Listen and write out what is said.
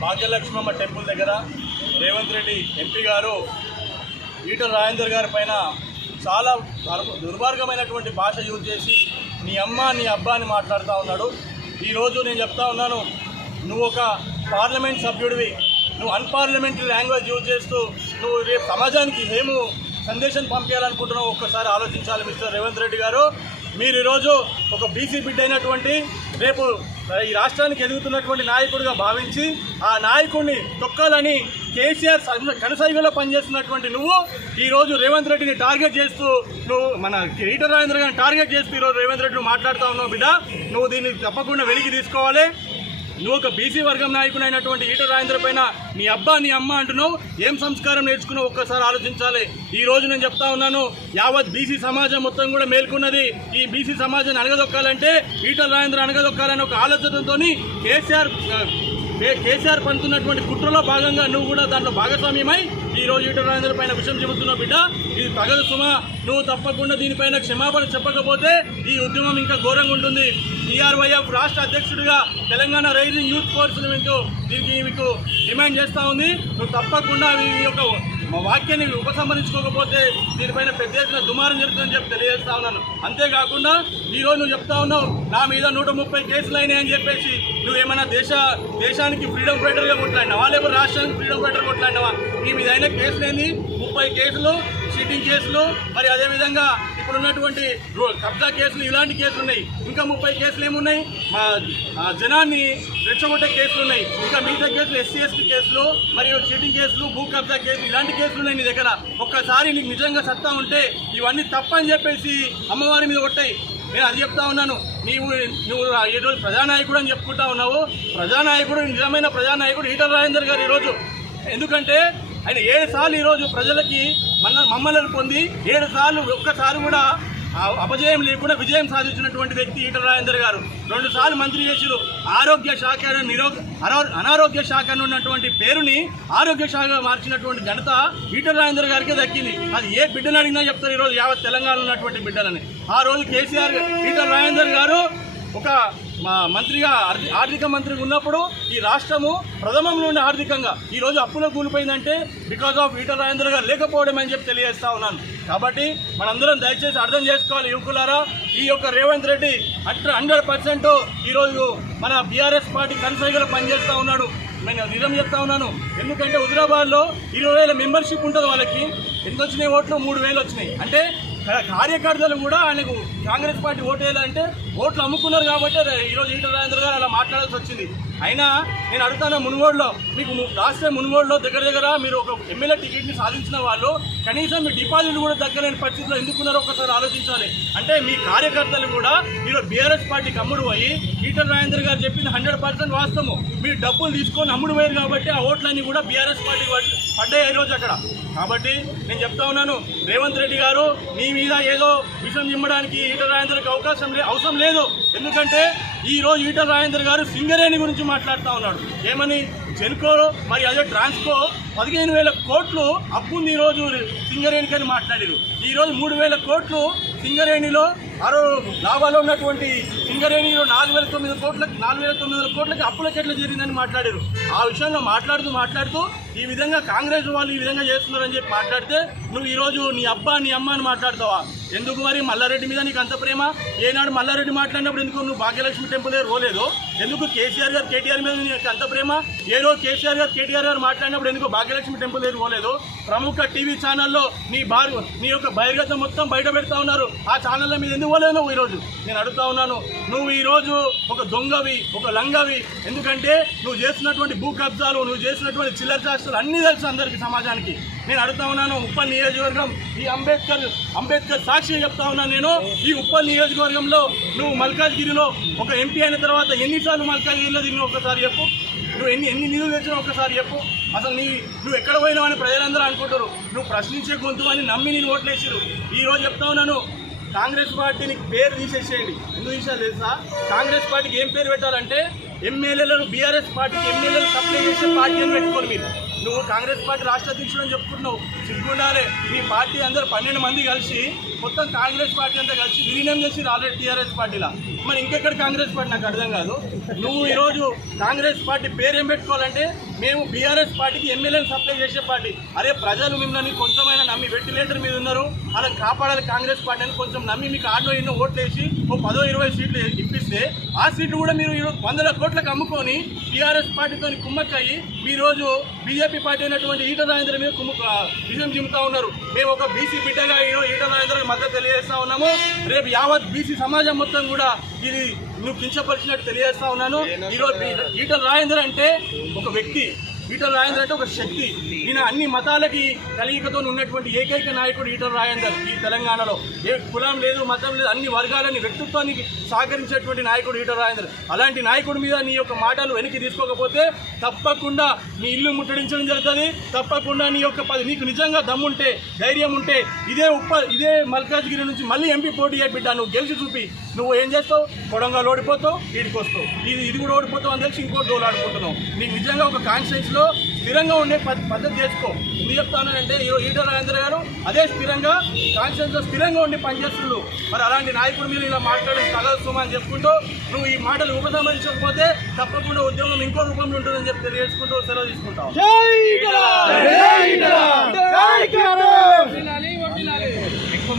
భాగ్యలక్ష్మమ్మ temple దగ్గర Revanth Reddy MP గారు ఈటల రాజేందర్ గారి పైన చాలా దుర్మార్గమైనటువంటి భాష యూజ్ చేసి నీ అమ్మ నీ అబ్బా అని మాట్లాడుతూ ఉన్నాడు. ఈరోజు నేను చెప్తా ఉన్నాను నువ్వు ఒక పార్లమెంట్ సభ్యుడివి. నువ్వు అన్పార్లమెంటరీ లాంగ్వేజ్ యూజ్ చేస్తూ నువ్వు రేపు సమాజానికి ఏము సందేశం పంపించాలనుకుంటున్నావు ఒక్కసారి ఆలోచించాలి మిస్టర్ రేవంత్ రెడ్డి గారు. మీరు ఈరోజు ఒక బీసీ బిడ్డ అయినటువంటి రేపు ఈ రాష్ట్రానికి ఎదుగుతున్నటువంటి నాయకుడిగా భావించి ఆ నాయకుడిని తొక్కాలని కేసీఆర్ స- కనసైగలో పనిచేస్తున్నటువంటి నువ్వు ఈరోజు రేవంత్ రెడ్డిని టార్గెట్ చేస్తూ నువ్వు మన ఈటల రాజేంద్ర గారిని టార్గెట్ చేస్తూ ఈరోజు రేవంత్ రెడ్డి నువ్వు మాట్లాడుతూ ఉన్నావు బిడ్డ. నువ్వు దీన్ని తప్పకుండా వెలికి తీసుకోవాలి. నువ్వు ఒక బీసీ వర్గం నాయకుడు అయినటువంటి ఈట రాజేంద్ర పైన నీ అబ్బా నీ అమ్మ అంటున్నావు. ఏం సంస్కారం నేర్చుకున్నావు? ఒక్కసారి ఆలోచించాలి. ఈ రోజు నేను చెప్తా ఉన్నాను యావత్ బీసీ సమాజం మొత్తం కూడా మేల్కొన్నది ఈ బీసీ సమాజాన్ని అణగదొక్కాలంటే ఈటల రాజేంద్ర అణగదొక్కాలని ఒక ఆలోచనతో కేసీఆర్ కే- కేసీఆర్ పంతున్నటువంటి కుట్రలో భాగంగా నువ్వు కూడా దాంట్లో భాగస్వామ్యమై ఈ రోజు ఈటల రాజేంద్ర పైన విషయం చెబుతున్నావు బిడ్డ. ఇది తగదు సుమ. నువ్వు తప్పకుండా దీనిపైన క్షమాపణ చెప్పకపోతే ఈ ఉద్యమం ఇంకా ఘోరంగా ఉంటుంది. టీఆర్వైఎఫ్ రాష్ట్ర అధ్యక్షుడిగా తెలంగాణ రైజింగ్ యూత్ ఫోర్స్ మీకు దీనికి మీకు డిమాండ్ చేస్తూ ఉంది. నువ్వు తప్పకుండా ఈ యొక్క మా వాక్యాన్ని ఉపసంహరించుకోకపోతే దీనిపైన పెద్ద ఎత్తున దుమారం జరుగుతుందని చెప్పి తెలియజేస్తా ఉన్నాను. అంతేకాకుండా ఈరోజు నువ్వు చెప్తా ఉన్నావు నా మీద నూట ముప్పై కేసులు అయినాయని చెప్పేసి నువ్వు ఏమైనా దేశ దేశానికి ఫ్రీడమ్ ఫైటర్గా కొట్లాడినావా? లేకపోతే రాష్ట్రానికి ఫ్రీడమ్ ఫైటర్ కొట్లాడినావా? నీ మీద అయిన కేసులు ఏంది ముప్పై కేసులు చీటింగ్ కేసులు మరి అదేవిధంగా ఇప్పుడు ఉన్నటువంటి రో- కబ్జా కేసులు ఇలాంటి కేసులు ఉన్నాయి ఇంకా ముప్పై కేసులు ఏమున్నాయి? మా జనాన్ని రెచ్చగొట్టే కేసులు ఉన్నాయి ఇంకా మిగతా కేసులు ఎస్సీ ఎస్టీ కేసులు మరియు చీటింగ్ కేసులు భూ కబ్జా కేసులు ఇలాంటి కేసులు ఉన్నాయి నీ దగ్గర. ఒక్కసారి నీకు నిజంగా సత్తా ఉంటే ఇవన్నీ తప్పని చెప్పేసి అమ్మవారి మీద కొట్టాయి. నేను అది చెప్తా ఉన్నాను. నీవు నువ్వు ఈరోజు ప్రజానాయకుడు అని చెప్పుకుంటా ఉన్నావు. ప్రజానాయకుడు నిజమైన ప్రజానాయకుడు ఈటల రాజేందర్ గారు ఈరోజు. ఎందుకంటే ఆయన ఏడు సార్లు ఈరోజు ప్రజలకి మన మమ్మల్ని పొంది ఏడు సార్లు ఒక్కసారి కూడా అపజయం లేకుండా విజయం సాధించినటువంటి వ్యక్తి ఈటల రాజేందర్ గారు. రెండు సార్లు మంత్రి చేసిరు. ఆరోగ్య శాఖ నిరో అనారోగ్య శాఖ ఉన్నటువంటి పేరుని ఆరోగ్య శాఖగా మార్చినటువంటి ఘనత ఈటల రాజేందర్ గారికి దక్కింది. అది ఏ బిడ్డను అడిగినా చెప్తారు ఈరోజు యావత్ తెలంగాణలో ఉన్నటువంటి బిడ్డలని. ఆ రోజు కేసీఆర్ ఈటల రాజేందర్ గారు ఒక మా మంత్రిగా ఆర్థిక మంత్రిగా ఉన్నప్పుడు ఈ రాష్ట్రము ప్రథమంలో ఉండే ఆర్థికంగా. ఈరోజు అప్పులో కూలిపోయిందంటే బికాస్ ఆఫ్ ఈటల రాజేంద్ర గారు లేకపోవడం అని చెప్పి తెలియజేస్తా ఉన్నాను. కాబట్టి మనందరం దయచేసి అర్థం చేసుకోవాలి యువకులారా. ఈ యొక్క రేవంత్ రెడ్డి అట్లా హండ్రెడ్ పర్సెంట్ ఈరోజు మన బీఆర్ఎస్ పార్టీ కన్సైగా పనిచేస్తూ ఉన్నాడు. నేను నిజం చెప్తా ఉన్నాను. ఎందుకంటే హుజరాబాద్లో ఇరవై వేల మెంబర్షిప్ ఉంటుంది వాళ్ళకి. ఎంత వచ్చినాయి ఓట్లు? మూడు వేలు వచ్చినాయి. అంటే కార్యకర్తలు కూడా ఆయనకు కాంగ్రెస్ పార్టీ ఓటు వేయాలంటే ఓట్లు అమ్ముకున్నారు కాబట్టి ఈరోజు ఈటల రాజేంద్ర గారు అలా మాట్లాడాల్సి వచ్చింది. అయినా నేను అడుగుతాను మునుగోడులో మీకు ము- రాష్ట్ర మునుగోడులో దగ్గర దగ్గర మీరు ఒక ఎమ్మెల్యే టికెట్ని సాధించిన వాళ్ళు కనీసం మీ డిపాజిట్లు కూడా దగ్గరలేని పరిస్థితిలో ఎందుకున్నారో ఒకసారి ఆలోచించాలి. అంటే మీ కార్యకర్తలు కూడా ఈరోజు బీఆర్ఎస్ పార్టీకి అమ్ముడు పోయి ఈటల రాజేంద్ర గారు చెప్పింది హండ్రెడ్ పర్సెంట్ వాస్తవము. మీరు డబ్బులు తీసుకొని అమ్ముడు పోయారు కాబట్టి ఆ ఓట్లన్నీ కూడా బీఆర్ఎస్ పార్టీకి పడ్డాయి ఈ రోజు అక్కడ. కాబట్టి నేను చెప్తా ఉన్నాను రేవంత్ రెడ్డి గారు నీ మీద ఏదో విషయం ఇమ్మడానికి ఈటల రాజేంద్రకి అవకాశం లే అవసరం లేదు. ఎందుకంటే ఈరోజు ఈటల రాజేంద్ర గారు సింగరేణి గురించి మాట్లాడుతూ ఉన్నాడు. ఏమని? జెన్కోలో మరి అదే ట్రాన్స్కో పదిహేను వేల కోట్లు అప్పుంది ఈరోజు సింగరేణికి అని మాట్లాడారు. ఈరోజు మూడు వేల కోట్లు సింగరేణిలో ఆరో లాభాలు ఉన్నటువంటి సింగరేణిలో నాలుగు వేల తొమ్మిది కోట్లకి నాలుగు వేల తొమ్మిది కోట్లకి అప్పులకి ఎట్లా జరిగిందని మాట్లాడారు. ఆ విషయంలో మాట్లాడుతూ మాట్లాడుతూ ఈ విధంగా కాంగ్రెస్ వాళ్ళు ఈ విధంగా చేస్తున్నారని చెప్పి మాట్లాడితే నువ్వు ఈరోజు నీ అబ్బా నీ అమ్మ అని మాట్లాడతావా? ఎందుకు మరి మల్లారెడ్డి మీద నీకు అంత ప్రేమ? ఏనాడు మల్లారెడ్డి మాట్లాడినప్పుడు ఎందుకు నువ్వు భాగ్యలక్ష్మి టెంపుల్ రోలేదు ఎందుకు కేసీఆర్ గారు కేటీఆర్ మీద నీకు అంత ప్రేమ? ఏ రోజు కేసీఆర్ గారు కేటీఆర్ గారు మాట్లాడినప్పుడు ఎందుకు భాగ్యలక్ష్మి టెంపుల్ దగ్గర పోలేదు? ప్రముఖ టీవీ ఛానల్లో నీ భార్య నీ యొక్క బహిర్గతం మొత్తం బయట పెడతా ఉన్నారు. ఆ ఛానళ్ళ మీద ఎందుకు పోలేదు నువ్వు ఈరోజు? నేను అడుగుతా ఉన్నాను. నువ్వు ఈరోజు ఒక దొంగవి ఒక లంగవి. ఎందుకంటే నువ్వు చేసినటువంటి భూ కబ్జాలు నువ్వు చేసినటువంటి చిల్లర శాస్త్రాలు అన్నీ తెలుసు అందరికీ సమాజానికి. నేను అడుగుతా ఉన్నాను ఉప్పల్ నియోజకవర్గం ఈ అంబేద్కర్ అంబేద్కర్ సాక్షిగా చెప్తా ఉన్నాను నేను. ఈ ఉప్పల్ నియోజకవర్గంలో నువ్వు మల్కాజ్గిరిలో ఒక ఎంపీ అయిన తర్వాత ఎన్నిసార్లు మల్కాజ్గిరిలో తిరిగిన ఒకసారి చెప్పు? నువ్వు ఎన్ని ఎన్ని నిధులు తెచ్చినా ఒకసారి చెప్పు? అసలు నీ నువ్వు ఎక్కడ పోయినావు అని ప్రజలందరూ అనుకుంటారు. నువ్వు ప్రశ్నించే గొంతు అని నమ్మి నేను ఓట్లేసారు ఈ రోజు చెప్తా ఉన్నాను కాంగ్రెస్ పార్టీని పేరు తీసేసేయండి. ఎందుకు తీసేయాలి తెలుసా? కాంగ్రెస్ పార్టీకి ఏం పేరు పెట్టాలంటే ఎమ్మెల్యేలను బీఆర్ఎస్ పార్టీకి ఎమ్మెల్యేలు సప్లై చేసే పార్టీ అని పెట్టుకోండి మీరు. నువ్వు కాంగ్రెస్ పార్టీ రాష్ట్ర అధ్యక్షుడు అని చెప్పుకుంటున్నావు. సిగ్గుండాలే. మీ పార్టీ అందరు పన్నెండు మంది కలిసి మొత్తం కాంగ్రెస్ పార్టీ అంతా కలిసి విలీనం చేసి ఆల్రెడీ టీఆర్ఎస్ పార్టీలా. మరి ఇంకెక్కడ కాంగ్రెస్ పార్టీ? నాకు అర్థం కాదు. నువ్వు ఈరోజు కాంగ్రెస్ పార్టీ పేరు పెట్టుకోవాలంటే మేము బీఆర్ఎస్ పార్టీకి ఎమ్మెల్యేని సప్లై చేసే పార్టీ అరే ప్రజలు మిమ్మల్ని కొంచెమైనా నమ్మి వెంటిలేటర్ మీద ఉన్నారు. అలా కాపాడాలి కాంగ్రెస్ పార్టీ అని కొంచెం నమ్మి మీకు ఆటో ఎన్నో ఓట్లు వేసి ఓ పదో ఇరవై సీట్లు ఇప్పిస్తే ఆ సీట్లు కూడా మీరు ఈరో- వందల కోట్లకు అమ్ముకొని టీఆర్ఎస్ పార్టీతో కుమ్మక్కయ్యి ఈ రోజు బీజేపీ పార్టీ అయినటువంటి ఈట రాజేంద్ర మీద కుమ్ము విజయం జిమ్ముతా ఉన్నారు. మేము ఒక బీసీ బిడ్డగా ఈరోజు ఈట రాజేంద్ర మద్దతు తెలియజేస్తా ఉన్నాము. రేపు యావత్ బీసీ సమాజం మొత్తం కూడా ఇది నువ్వు కించపరిచినట్టు తెలియజేస్తా ఉన్నాను. ఈరోజు ఈటల రాజేంద్ర అంటే ఒక వ్యక్తి. ఈటల రాజేందర్ అంటే ఒక శక్తి. ఈయన అన్ని మతాలకి కలియికతో ఉన్నటువంటి ఏకైక నాయకుడు ఈటల రాజేందర్ ఈ తెలంగాణలో. ఏ కులం లేదు మతం లేదు అన్ని వర్గాలని వ్యక్తిత్వానికి సహకరించేటువంటి నాయకుడు ఈటల రాజేందర్. అలాంటి నాయకుడి మీద నీ యొక్క మాటలు వెనక్కి తీసుకోకపోతే తప్పకుండా నీ ఇల్లు ముట్టడించడం జరుగుతుంది. తప్పకుండా నీ యొక్క పది నీకు నిజంగా దమ్ముంటే ధైర్యం ఉంటే ఇదే ఉప్ప ఇదే మల్కాజ్గిరి నుంచి మళ్ళీ ఎంపీ పోటీ చేయ బిడ్డ? నువ్వు గెలిచి చూపి. నువ్వు ఏం చేస్తావు? కొడంగాలు ఓడిపోతావు ఈడికి వస్తావు. ఇది ఇది కూడా ఓడిపోతావు అని తెలిసి ఇంకో డోలు ఆడిపోతున్నావు నీకు నిజంగా ఒక కాన్స్టిట్యూన్స్లో స్థిరంగా ఉండే పద్- పద్ధతి చేసుకో. ఎందుకు చెప్తానంటే ఈ ఈటల రాజేంద్ర గారు అదే స్థిరంగా కాన్స్టిట్యూన్స్లో స్థిరంగా ఉండి పనిచేస్తున్నాడు మరి అలాంటి నాయకుడు మీరు ఇలా మాట్లాడి తగలుస్తామా అని చెప్పుకుంటూ నువ్వు ఈ మాటలు ఉపసంహరించకపోతే తప్పకుండా ఉద్యమం ఇంకో రూపంలో ఉంటుందని చెప్పి తెలియజేసుకుంటూ సెలవు తీసుకుంటాం.